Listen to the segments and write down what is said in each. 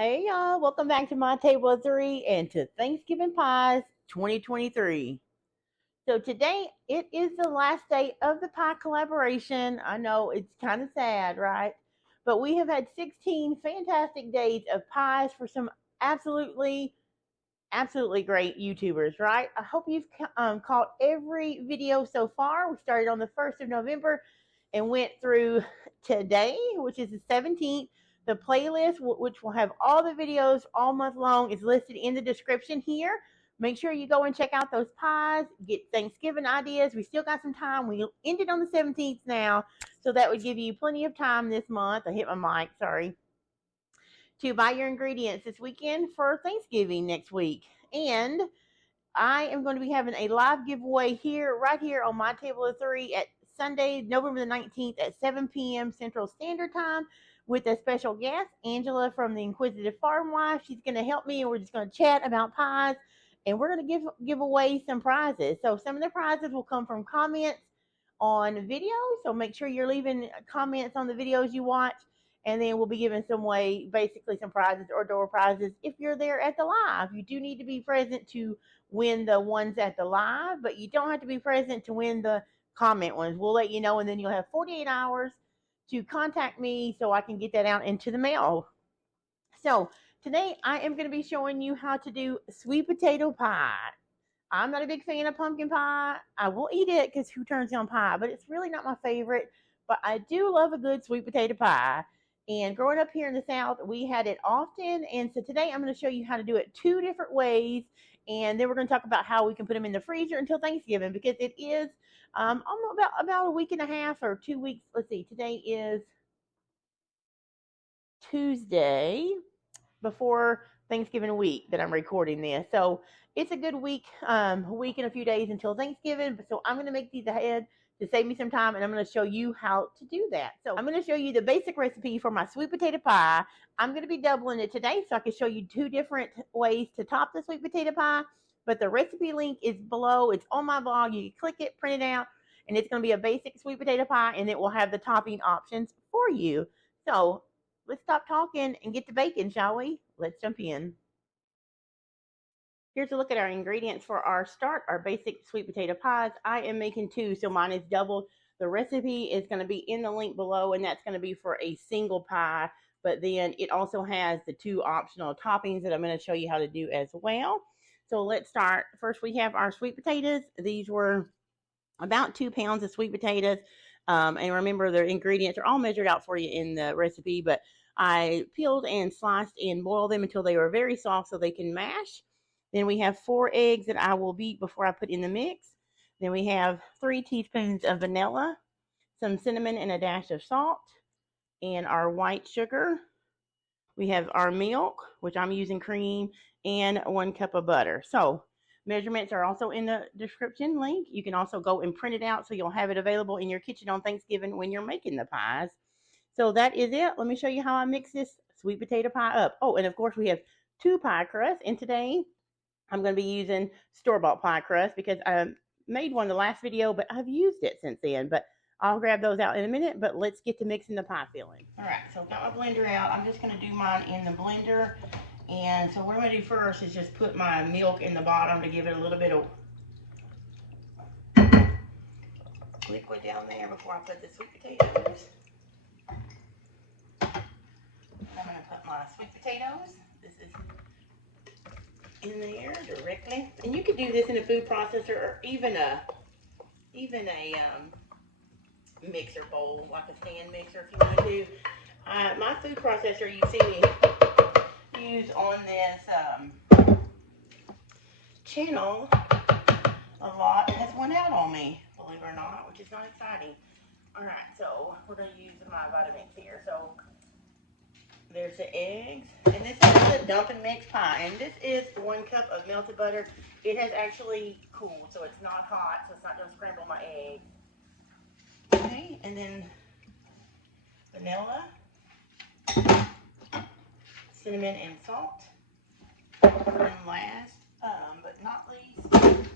Hey y'all, welcome back to my table of three and to Thanksgiving Pies 2023. So today it is the last day of the pie collaboration. I know it's kind of sad, right? But we have had 16 fantastic days of pies for some absolutely, absolutely great YouTubers, right? I hope you've caught every video so far. We started on the 1st of November and went through today, which is the 17th. The playlist, which will have all the videos all month long, is listed in the description here. Make sure you go and check out those pies, get Thanksgiving ideas. We still got some time. We ended on the 17th now, so that would give you plenty of time this month. I hit my mic, sorry, to buy your ingredients this weekend for Thanksgiving next week. And I am going to be having a live giveaway here, right here on my table of three at Sunday, November the 19th at 7 p.m. Central Standard Time with a special guest, Angela from the Inquisitive Farm Wife. She's going to help me, and we're just going to chat about pies, and we're going to give away some prizes. So some of the prizes will come from comments on videos, so make sure you're leaving comments on the videos you watch, and then we'll be giving some way, basically some prizes or door prizes if you're there at the live. You do need to be present to win the ones at the live, but you don't have to be present to win the comment ones. We'll let you know, and then you'll have 48 hours to contact me so I can get that out into the mail. So today I am going to be showing you how to do sweet potato pie. I'm not a big fan of pumpkin pie. I will eat it because who turns down pie, but it's really not my favorite. But I do love a good sweet potato pie. And growing up here in the South, we had it often. And so today I'm going to show you how to do it two different ways. And then we're going to talk about how we can put them in the freezer until Thanksgiving, because it is about a week and a half or 2 weeks. Let's see, today is Tuesday before Thanksgiving week that I'm recording this. So it's a good week, week and a few days until Thanksgiving. So I'm going to make these ahead to save me some time, and I'm going to show you how to do that. So I'm going to show you the basic recipe for my sweet potato pie. I'm going to be doubling it today so I can show you two different ways to top the sweet potato pie. But the recipe link is below. It's on my blog. You can click it, print it out, and it's going to be a basic sweet potato pie, and it will have the topping options for you. So let's stop talking and get to baking, shall we? Let's jump in. Here's a look at our ingredients for our start, our basic sweet potato pies. I am making two, so mine is double. The recipe is going to be in the link below, and that's going to be for a single pie. But then it also has the two optional toppings that I'm going to show you how to do as well. So let's start. First, we have our sweet potatoes. These were about 2 pounds of sweet potatoes. And remember, the ingredients are all measured out for you in the recipe, but I peeled and sliced and boiled them until they were very soft so they can mash. Then we have 4 eggs that I will beat before I put in the mix. Then we have 3 teaspoons of vanilla, some cinnamon and a dash of salt, and our white sugar. We have our milk, which I'm using cream, and 1 cup of butter. So measurements are also in the description link. You can also go and print it out so you'll have it available in your kitchen on Thanksgiving when you're making the pies. So that is it. Let me show you how I mix this sweet potato pie up. Oh, and of course we have 2 pie crusts, and today I'm going to be using store-bought pie crust because I made one the last video, but I've used it since then. But I'll grab those out in a minute, but let's get to mixing the pie filling. All right, so I've got my blender out. I'm just going to do mine in the blender. And so what I'm going to do first is just put my milk in the bottom to give it a little bit of liquid down there before I put the sweet potatoes. I'm going to put my sweet potatoes. This is in there directly. And you could do this in a food processor or even a mixer bowl, like a stand mixer if you want to. My food processor you see me use on this channel a lot has went out on me, believe it or not, which is not exciting. Alright, so we're going to use my Vitamix here. So there's the eggs, and this is a dump and mix pie, and this is 1 cup of melted butter. It has actually cooled, so it's not hot, so it's not going to scramble my eggs. Okay, and then vanilla, cinnamon, and salt. And last, but not least,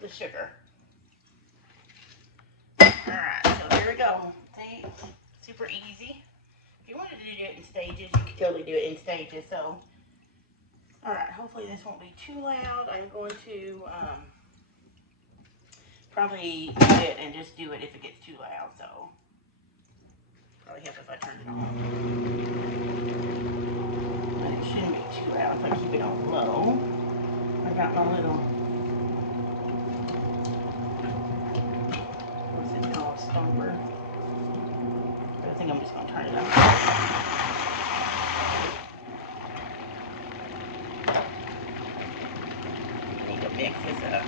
the sugar. Alright, so here we go. See, super easy. If you wanted to do it in stages, you could totally do it in stages. So, all right, hopefully this won't be too loud. I'm going to probably mute it and just do it if it gets too loud. So, probably help if I turn it on. But it shouldn't be too loud if I keep it on low. I got my little, what's it called, stomper. But I think I'm just going to turn it up. I need to mix this up.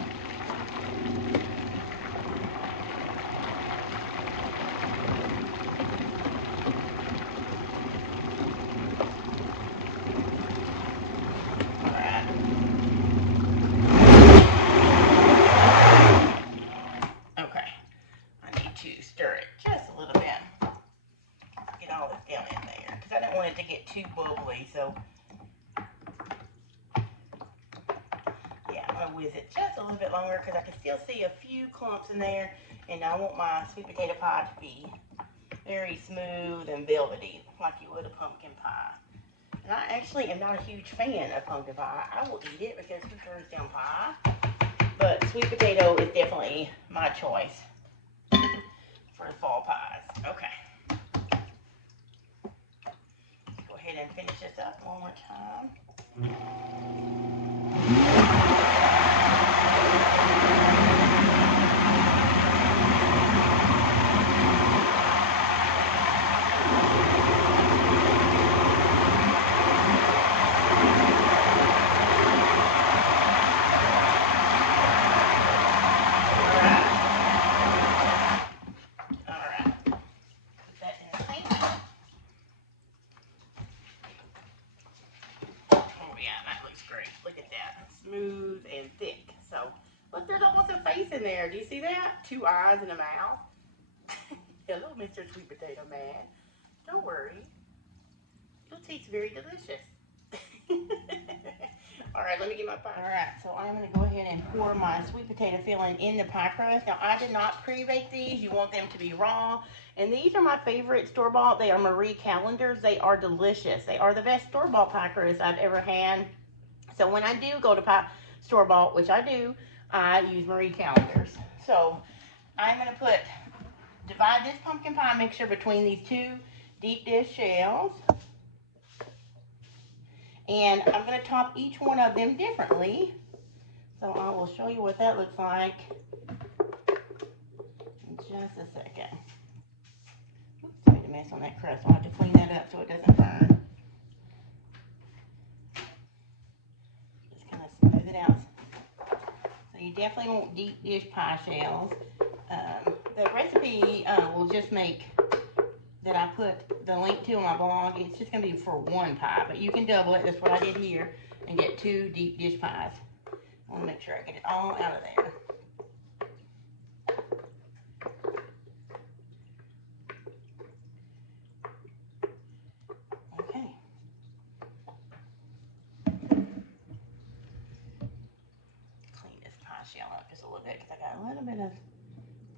To get too bubbly, so yeah, I'm gonna whiz it just a little bit longer because I can still see a few clumps in there, and I want my sweet potato pie to be very smooth and velvety, like you would a pumpkin pie. And I actually am not a huge fan of pumpkin pie. I will eat it because who turns down pie? But sweet potato is definitely my choice for the fall pies. Okay. And finish this up one more time. Smooth and thick. So, look, there's almost a face in there. Do you see that? 2 eyes and a mouth. Hello, Mr. Sweet Potato Man. Don't worry. Your taste very delicious. All right, let me get my pie. All right, so I'm going to go ahead and pour my sweet potato filling in the pie crust. Now, I did not pre-bake these. You want them to be raw. And these are my favorite store-bought. They are Marie Callender's. They are delicious. They are the best store-bought pie crust I've ever had. So when I do go to pie store-bought, which I do, I use Marie Callender's. So I'm going to divide this pumpkin pie mixture between these 2 deep dish shells. And I'm going to top each one of them differently. So I will show you what that looks like in just a second. Oops, I made a mess on that crust. I'll have to clean that up so it doesn't burn. Smooth it out. So you definitely want deep dish pie shells. The recipe will just make that I put the link to on my blog. It's just going to be for 1 pie, but you can double it. That's what I did here and get 2 deep dish pies. I want to make sure I get it all out of there. Shell up just a little bit because I got a little bit of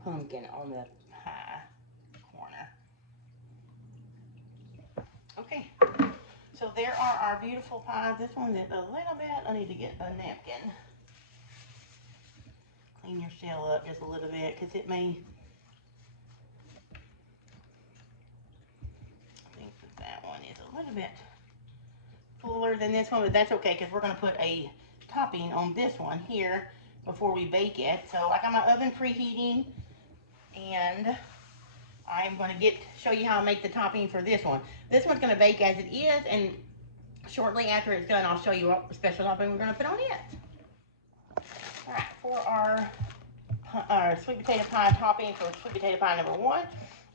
pumpkin on the pie corner. Okay, so there are our beautiful pies. This one is a little bit, I need to get a napkin. Clean your shell up just a little bit because it may, I think that one is a little bit fuller than this one, but that's okay because we're going to put a topping on this one here before we bake it. So I got my oven preheating, and I'm going to show you how I make the topping for this one. This one's going to bake as it is, and shortly after it's done, I'll show you what special topping we're going to put on it. All right, for our sweet potato pie topping for sweet potato pie number 1,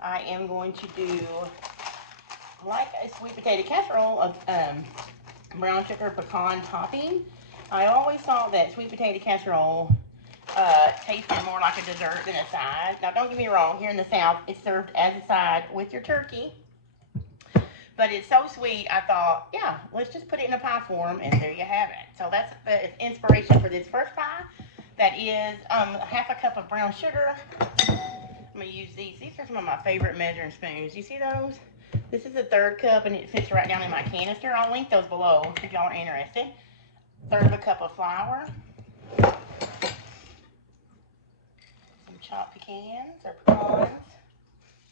I am going to do like a sweet potato casserole of brown sugar pecan topping. I always thought that sweet potato casserole tasted more like a dessert than a side. Now, don't get me wrong. Here in the South, it's served as a side with your turkey. But it's so sweet, I thought, yeah, let's just put it in a pie form, and there you have it. So that's the inspiration for this first pie. That is 1/2 cup of brown sugar. I'm going to use these. These are some of my favorite measuring spoons. You see those? This is the 3rd cup, and it fits right down in my canister. I'll link those below if y'all are interested. 1/3 cup of flour. Some chopped pecans or pecans.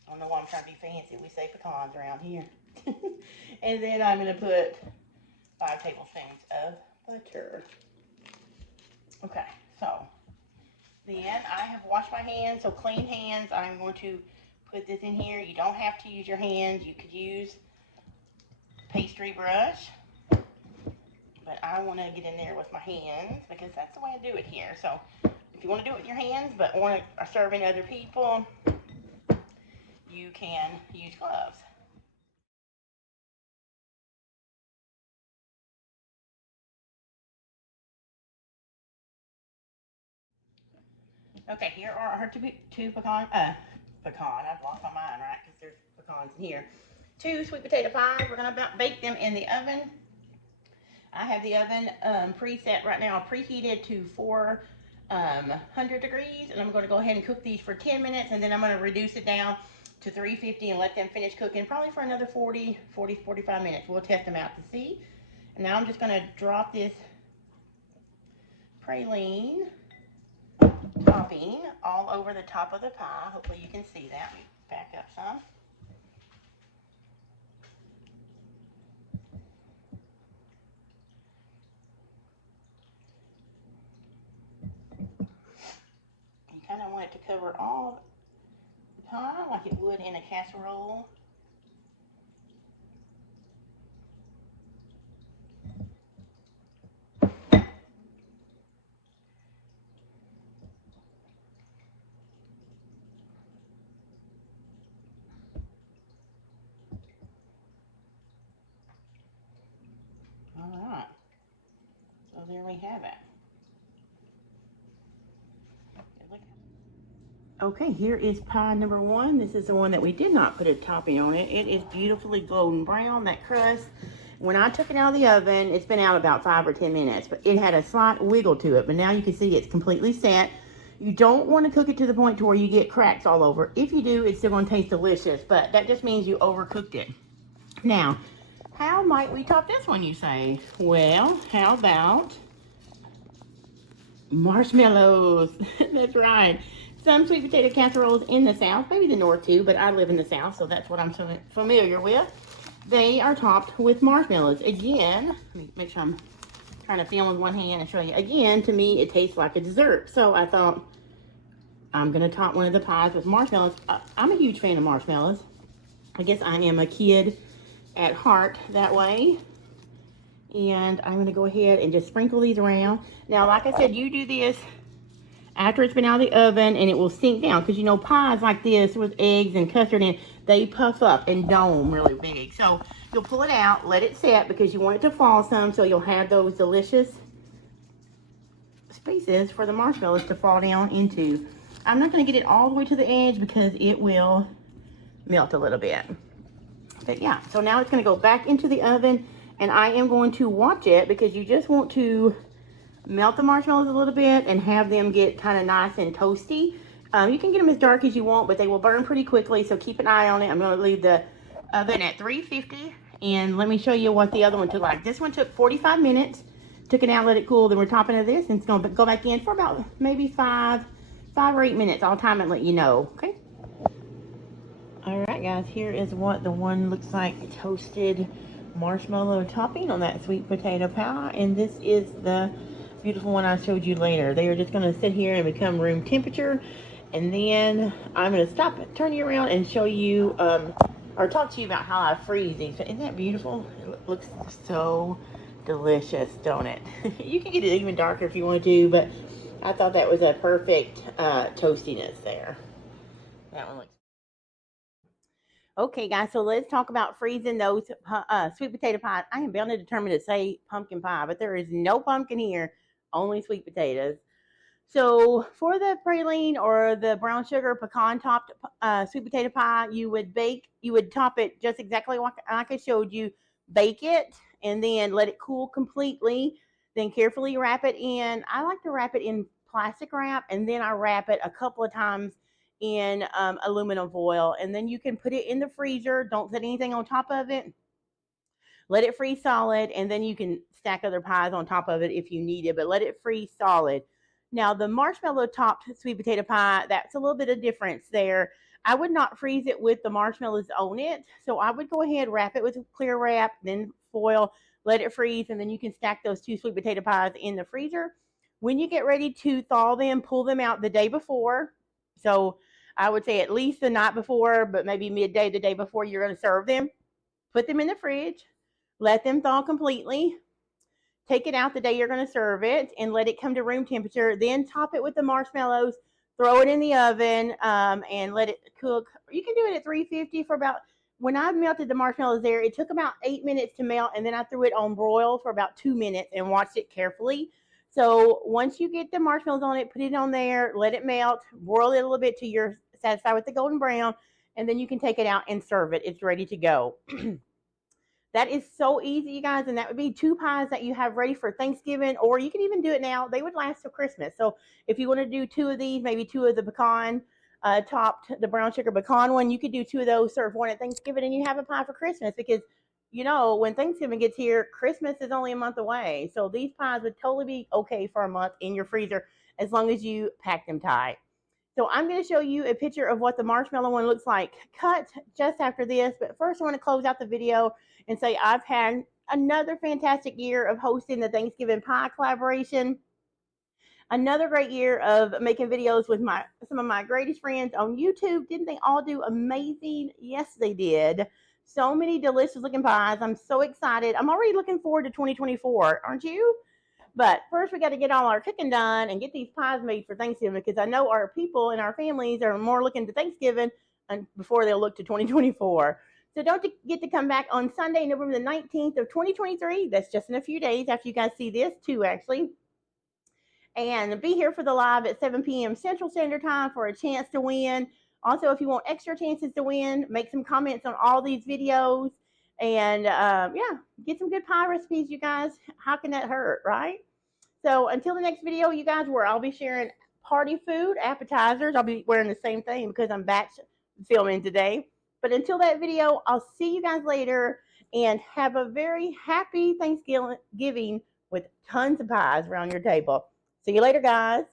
I don't know why I'm trying to be fancy. We say pecans around here. And then I'm going to put 5 tablespoons of butter. Okay, so then I have washed my hands, so clean hands. I'm going to put this in here. You don't have to use your hands. You could use pastry brush, but I want to get in there with my hands because that's the way I do it here. So if you want to do it with your hands but want to serve in other people, you can use gloves. Okay, here are our two pecan, I've lost my mind, right, because there's pecans in here. 2 sweet potato pies. We're going to bake them in the oven. I have the oven preset right now, preheated to 400 degrees, and I'm going to go ahead and cook these for 10 minutes, and then I'm going to reduce it down to 350 and let them finish cooking probably for another 45 minutes. We'll test them out to see. And now I'm just going to drop this praline topping all over the top of the pie. Hopefully you can see that. Let me back up some. You kind of want it to cover all the pie like it would in a casserole. All right, so there we have it. Okay, here is pie number 1. This is the one that we did not put a topping on it. It is beautifully golden brown, that crust. When I took it out of the oven, it's been out about 5 or 10 minutes, but it had a slight wiggle to it, but now you can see it's completely set. You don't want to cook it to the point to where you get cracks all over. If you do, it's still going to taste delicious, but that just means you overcooked it. Now, how might we top this one, you say? Well, how about marshmallows? That's right. Some sweet potato casseroles in the South, maybe the North too, but I live in the South, so that's what I'm so familiar with. They are topped with marshmallows. Again, let me make sure I'm trying to film with one hand and show you. Again, to me, it tastes like a dessert. So I thought I'm going to top one of the pies with marshmallows. I'm a huge fan of marshmallows. I guess I am a kid at heart that way. And I'm going to go ahead and just sprinkle these around. Now, like I said, you do this after it's been out of the oven and it will sink down, because you know pies like this with eggs and custard in, they puff up and dome really big. So you'll pull it out, let it set, because you want it to fall some, so you'll have those delicious spaces for the marshmallows to fall down into. I'm not going to get it all the way to the edge because it will melt a little bit. But yeah, so now it's going to go back into the oven, and I am going to watch it because you just want to melt the marshmallows a little bit and have them get kind of nice and toasty. You can get them as dark as you want, but they will burn pretty quickly, so keep an eye on it. I'm going to leave the oven at 350, and let me show you what the other one took like. This one took 45 minutes. Took it out, let it cool, then we're topping of this, and it's going to go back in for about maybe 5 or 8 minutes. I'll time it and let you know, okay? All right, guys, here is what the one looks like, toasted marshmallow topping on that sweet potato pie, and this is the beautiful one I showed you later. They are just going to sit here and become room temperature, and then I'm going to stop it, turn you around, and show you, or talk to you about how I freeze these. Isn't that beautiful? It looks so delicious, don't it? You can get it even darker if you want to, but I thought that was a perfect toastiness there. That one looks. Okay, guys, so let's talk about freezing those sweet potato pies. I am bound and determined to say pumpkin pie, but there is no pumpkin here, only sweet potatoes. So for the praline or the brown sugar pecan topped sweet potato pie, you would top it just exactly like I showed you, bake it, and then let it cool completely. Then carefully wrap it in. I like to wrap it in plastic wrap, and then I wrap it a couple of times in aluminum foil, and then you can put it in the freezer. Don't put anything on top of it. Let it freeze solid, and then you can stack other pies on top of it if you need it, but let it freeze solid. Now, the marshmallow topped sweet potato pie, that's a little bit of difference there. I would not freeze it with the marshmallows on it, so I would go ahead, wrap it with clear wrap, then foil, let it freeze, and then you can stack those 2 sweet potato pies in the freezer. When you get ready to thaw them, pull them out the day before. So I would say at least the night before, but maybe midday the day before you're going to serve them. Put them in the fridge. Let them thaw completely. Take it out the day you're going to serve it and let it come to room temperature. Then top it with the marshmallows. Throw it in the oven and let it cook. You can do it at 350 for about, when I melted the marshmallows there, it took about 8 minutes to melt, and then I threw it on broil for about 2 minutes and watched it carefully. So once you get the marshmallows on it, put it on there, let it melt, broil it a little bit till you're satisfied with the golden brown, and then you can take it out and serve it. It's ready to go. That is so easy, you guys, and that would be 2 pies that you have ready for Thanksgiving, or you can even do it now. They would last till Christmas. So if you want to do 2 of these, maybe 2 of the pecan topped, the brown sugar pecan one, you could do 2 of those, serve one at Thanksgiving, and you have a pie for Christmas, because, you know, when Thanksgiving gets here, Christmas is only a month away. So these pies would totally be okay for a month in your freezer as long as you pack them tight. So I'm going to show you a picture of what the marshmallow one looks like cut just after this. But first, I want to close out the video and say I've had another fantastic year of hosting the Thanksgiving Pie collaboration. Another great year of making videos with some of my greatest friends on YouTube. Didn't they all do amazing? Yes, they did. So many delicious looking pies. I'm so excited. I'm already looking forward to 2024. Aren't you? But first, we got to get all our cooking done and get these pies made for Thanksgiving, because I know our people and our families are more looking to Thanksgiving before they'll look to 2024. So don't forget to come back on Sunday, November the 19th of 2023. That's just in a few days after you guys see this, too, actually. And be here for the live at 7 p.m. Central Standard Time for a chance to win. Also, if you want extra chances to win, make some comments on all these videos. And, yeah, get some good pie recipes, you guys. How can that hurt, right? So until the next video, you guys, where I'll be sharing party food, appetizers. I'll be wearing the same thing because I'm batch filming today. But until that video, I'll see you guys later, and have a very happy Thanksgiving with tons of pies around your table. See you later, guys.